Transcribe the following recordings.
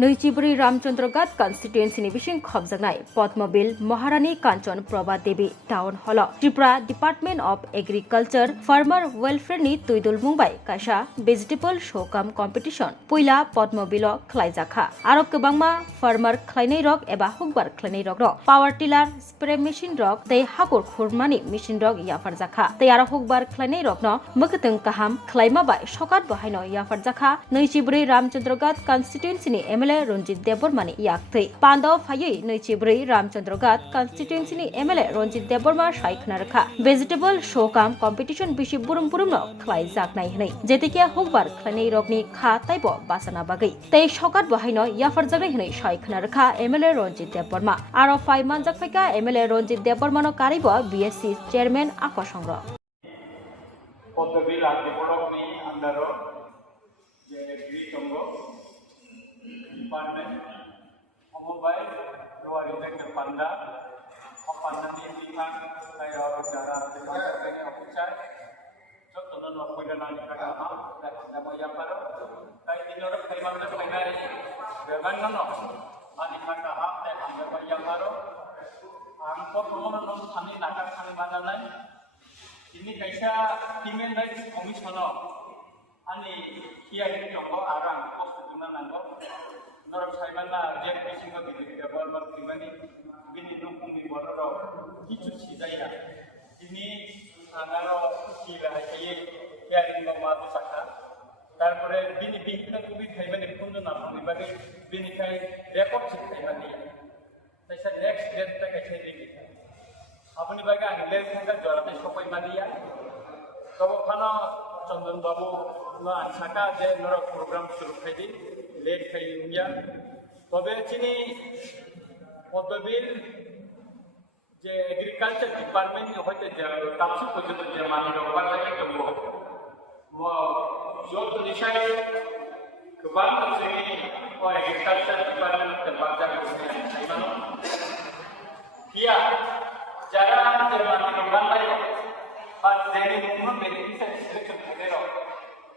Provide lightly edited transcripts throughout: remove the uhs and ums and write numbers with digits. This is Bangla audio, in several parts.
नैजिब्रै रामचंद्रगढ़ कन्स्टिट्युएन्सिनि बिसिं खबजानाय पद्मबिल महारानी कांचन Prabha Devi town hall Tripura department of agriculture farmer वेलफेयरनि तुइदुल मुंबाय कायसा भेजिटेबल शो काम कम्पिटिशन पुइला पद्मबिल खलायजाखा आरो गोबांमा फार्मार खलायनाय रक एबा हुकबार खलायनाय रक पावर टिलार स्प्रे मेशिन रक तै हाकुर खुरमानि मेशिन रक याफारजाखा तै आरो हुकबार खलायनाय रक न मगतों काहाम खलायमाबाय सकात बाहायनो याफारजाखा नैजिब्रै रामचंद्रगढ़ कन्स्टिट्युएन्सिनि एमएलए रंजित देबबर्मानि याक्थै पान्दाव फायै नैजिब्रै रामचंद्रगढ़ कन्स्टिट्युएन्सिनि एमएलए रंजित देबबर्मा सायखनारखा भेजिटेबल शो काम कम्पिटिशन बिसि बुरुम बुरुमनो खलाय जागनाय हनै जेतिके हुकबार खलायनाय रकनि खा ताइबो बासाना बागै तै सकात बाहायनो याफार जागनाय हनै सायखनारखा एमएलए रंजित देबबर्मा आरो फाइ मानजाक फाइका एमएलए रंजित देबबर्मानो कारिबो बीएससी चेयरमैन आकसंग्र पद्मबिल आदिबरकनि आन्दाराव जे एग्रिकालचार डिपार्टमेंट अमबाय रवारि जायगा पान्डा पान्डानि बिफां जायगाव जारा बेनि अफिसार जतन नखयदानानि कागा नामा यापारो ताइ दिनर फैमाननो फैनाय बेबांनो मानि कागा हा ताइ नामा यापारो आं प्रथमनो नम सानि नागा सानि बानानाय ini kaisa female rights commission ani hiari tongo arang post duna nango norok saibana je bisingo dili development timani bini dungkungni bororo kichu sijaya ini agaro kila haye hiari no ma saka tarpore bini bihna kubi thaibani pundu na bani bagi bini kai record thaibani kaisa next date ta kaisa dili अपनी बाइक आगे लेकर जराते सफाई मानिया तब खाना चंदन बाबू ना साका जे नर प्रोग्राम शुरू खाई लेट खाई इंडिया तबे चिनी पद्मबिल जे एग्रीकल्चर डिपार्टमेंट होते जे तापसु पजत जे मानो बाथाय दंबो वो जो निशाय गोबां जोंनि एग्रीकल्चर डिपार्टमेंट के बाथाय मानो किया जरा जर्मनी रोगान लायो और जेनी मुंह बेनिफिशियल सिलेक्शन करेरो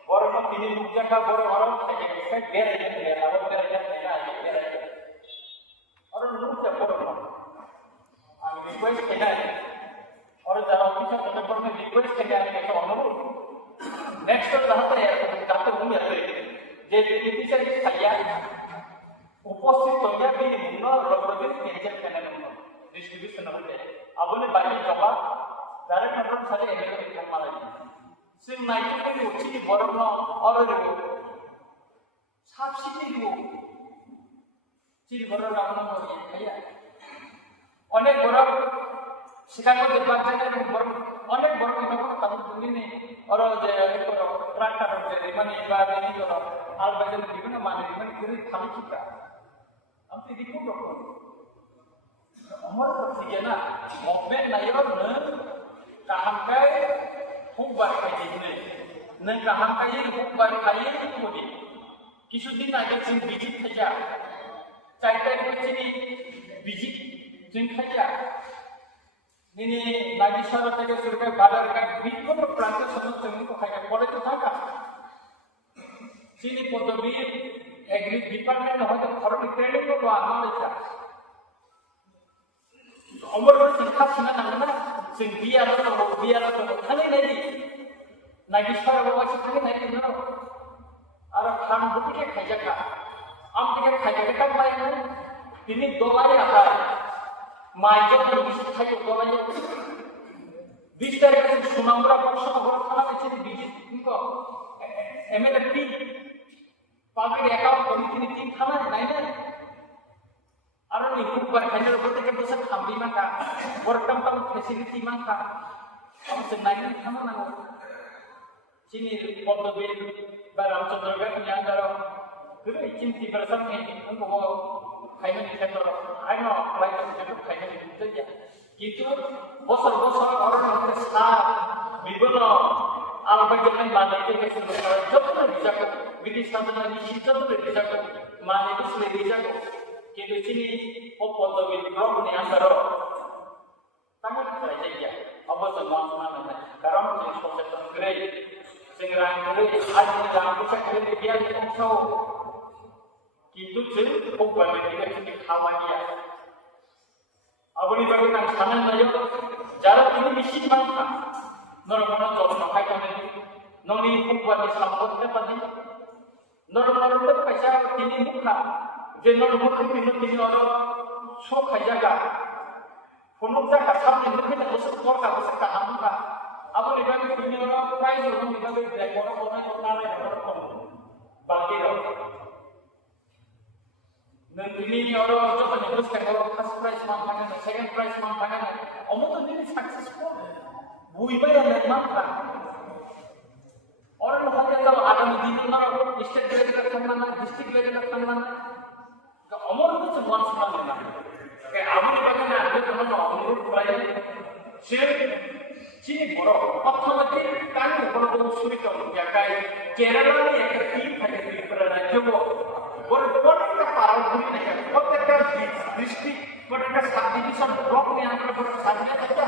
बरनो तिनी मुख्य का बर हरम থাকে একটা গের আছে আর গের আছে না গের আছে और मुख्य बरनो আমি রিকোয়েস্ট কেনাই और যারা অফিসার তাদের পরে রিকোয়েস্ট কেনাই একটা অনুরোধ নেক্সট যাতে যাতে উনি আছে যে বেনিফিশিয়াল খাইয়া উপস্থিত হইয়া বিনি মুন্ন রবরবিল কেঞ্চেল কেনাই ডিস্ট্রিবিউশন হবে abone bagi coba direct number saja ini kita malah sim naik itu uci di borong orang itu subsidi itu ciri borong orang orang kaya अनेक borong sekarang kita baca dari borong अनेक borong kita pun tahu begini orang je itu traktor je mana ibarat ini orang al baca di mana mana di mana kiri kami kita nanti dikumpul umur pertiga mobil nayor ne kahangkai hukbar kaji ne kahangkai hukbar kaji kudi kisudin aja sing biji saja caitai begini biji sing saja ini lagi syarat saja surga badar kan biji pun perantas semua semua kau kaya boleh tu tak sini Pondobir agri department hoja foreign training ko amal aja umur singkat singa nangna sing biar to thane nadi nagi sar bawa sithane nadi no ara kham butike khajaka am tike khajaka ta pai no tini dolai apa majo to bis khajo dolai bis tar ke sunamra boxo hor khana eche biji ko mlp public account committee tin khana nai na Aron ni hukbar kanya berarti kan dosa khambi maka workam tam facility maka am senai kama nang sini Pondobir Ramcandrogढ़ yang daro guru cinti bersam ni unko mo kaya ni sektor ayo lain sektor kaya ni itu ya gitu bosor orang yang besar bibono albagian mana itu kesempatan jodoh dijaga bidis tanah ni jodoh dijaga mana itu sudah dijaga কিন্তু চিনি পদ্মবিল ব্রহ্মনি আসারো তাঙ্গা খাই যাইয়া অবশ্য মনসনা না কারণ যে সচেতন করে সিংরাং করে আজ রাম পোশাক করে বিয়া অংশ কিন্তু যে খুব ভাবে কিন্তু খাওয়া নিয়ে aboni bagai nang sanan nayo jara tini misi mangka noromono jotno kai tane noni hukwa ni sampot ne padi noromono te paisa tini mukha je noromono tini tini oro so khajaga phonok jaga samne mukhe na bosuk korka bosuk ka hamka aboni bagai tini oro kai noni bagai black oro kona kona re oro kona baki ro Nanti orang jodoh nyebut kan orang first prize mampangan, second prize mampangan, omong tu ini successful. Bui bayar lagi mampan. Orang lu hanya tahu ada di mana, state level kan mana, district level kan mana. Kalau omong itu cuma sekali mana. Kayak abu ni bagaimana ada teman omong itu bayar. Sini borok, apa lagi kan borok sulit orang ya kayak Kerala ni yang kecil ada di Kerala Jawa. প্রত্যেকটা পাড়ার ঘুরি না প্রত্যেকটা ডিস্ট্রিক্ট প্রত্যেকটা সাব ডিভিশন ব্লক নিয়ে আমরা সামনে থাকতে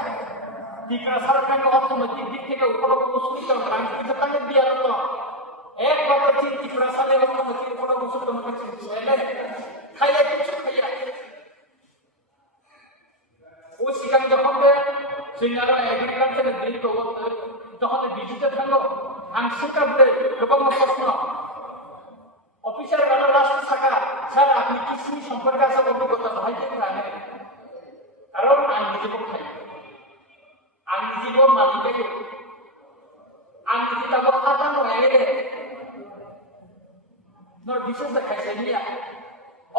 ত্রিপুরা সরকারের অর্থনৈতিক দিক থেকে উপলব্ধ সুবিধা রাজনীতি তাকে দিয়ে আনলো এক কথা হচ্ছে ত্রিপুরা সরকারের অর্থনৈতিক উপলব্ধ সুবিধা হচ্ছে খাইয়া কিছু খাইয়া ওই সেখানে যখন সিঙ্গারা এগ্রিকালচারের দিন যখন বিজুতে থাকলো আংশিকভাবে গোপন প্রশ্ন অফিসার কারো রাষ্ট্র শাখা স্যার আপনি কৃষি সম্পর্কে আসা অভিজ্ঞতা হয় কি জানেন কারণ আইন জীব খাই আইন জীব মালিকে আইন জীব তাকে খাতা নয় নর বিশেষ দেখাইছে নিয়া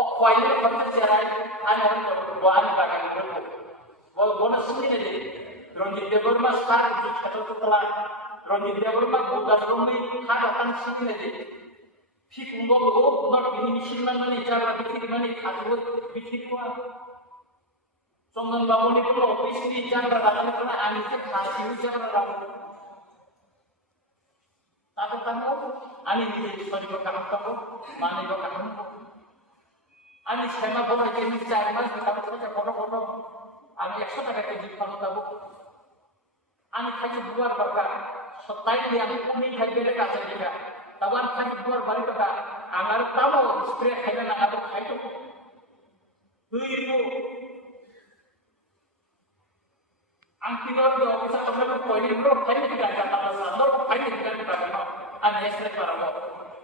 অকয়াইলে খরচ চাই আইন ওয়ান বাগান করব বল বনশ্রী নেই রঞ্জিত দেববর্মা স্টার যে ছাত্রতলা রঞ্জিত দেববর্মা গোদাশ্রমী খাতা তান শিখে নেই ঠিক উন্নত উন্নত বিধি সিলমানি যারা বিক্রি মানে খাদ্য বিক্রি করা চন্দন বাবুনি কোনো অফিসি যারা রাখলে কোনো আমি যে খাসি যারা রাখবো তাদের তাও আমি নিজে শরীর কাম করবো মানিব কাম আমি সেমা বড় কেজি 4 মাস বেতন করে বড় বড় আমি 100 টাকা কেজি খাবো যাবো আমি খাইছি দুয়ার দরকার সপ্তাহে আমি কমই খাইবে কাছে দিবা তাবার খাই দুয়ার বাড়ি টাকা আমার তাও স্প্রে খাইবে না আদৌ খাইতো তুই angkiran do bisa kamera poin bro খাইবে দিবা তাবার সান্দর খাইবে দিবা টাকা আমি এসে পারবো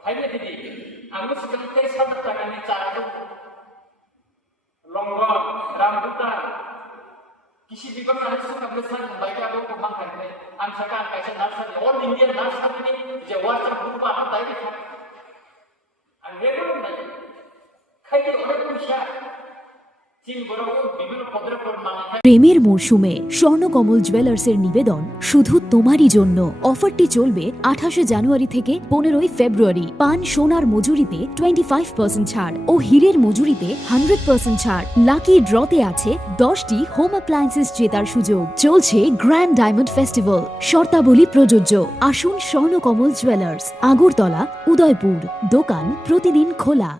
খাইবে দিদি আমি সেখানে 23,000 টাকা নিয়ে চালাবো লঙ্গন রামবুটান কৃষি বিভাগ আলোচনা করেছেন বাইরে আগে প্রমাণ থাকবে আমি সরকার কাছে নার্সারি অল ইন্ডিয়া নার্সারি যে ওয়াটার গ্রুপ আপনার দায়িত্ব থাকে আর রেগুলার নাই খাইতে অনেক পয়সা চীন বড় বিভিন্ন পদের পর মানে প্রেমের মরশুমে স্বর্ণকমল জুয়েলার্সের নিবেদন শুধু তোমারই জন্য। অফারটি চলবে 28 জানুয়ারি থেকে 15 ফেব্রুয়ারি। পান সোনার মজুরিতে 25% ছাড় ও হীরের মজুরিতে 100% ছাড়। লাকি ড্রতে আছে 10টি হোম অ্যাপ্লায়েন্সেস জেতার সুযোগ। চলছে গ্র্যান্ড ডায়মন্ড ফেস্টিভ্যাল, শর্তাবলী প্রযোজ্য। আসুন স্বর্ণকমল জুয়েলার্স, আগরতলা, উদয়পুর। দোকান প্রতিদিন খোলা।